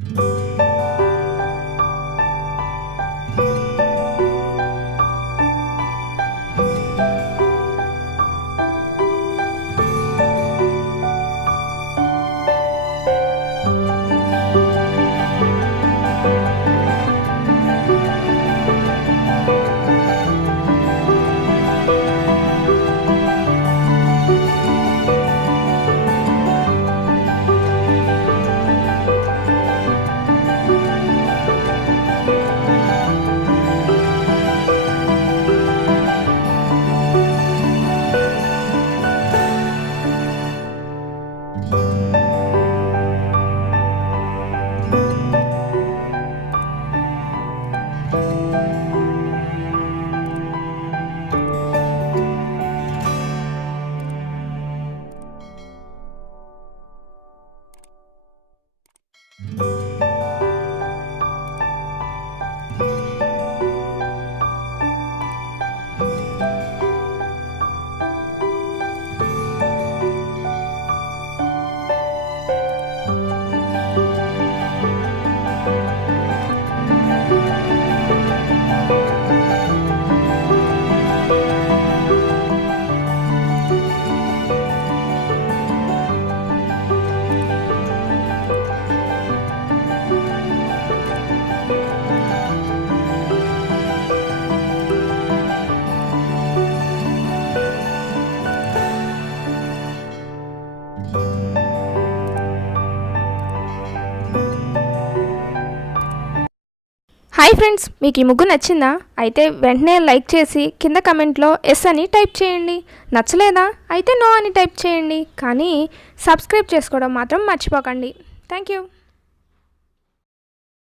Hi friends, మీకు ఈ ముగ్గు నచ్చిందా? అయితే వెంటనే లైక్ చేసి కింద కమెంట్లో ఎస్ అని టైప్ చేయండి. నచ్చలేదా? అయితే నో అని టైప్ చేయండి. కానీ సబ్స్క్రైబ్ చేసుకోవడం మాత్రం మర్చిపోకండి. Thank you.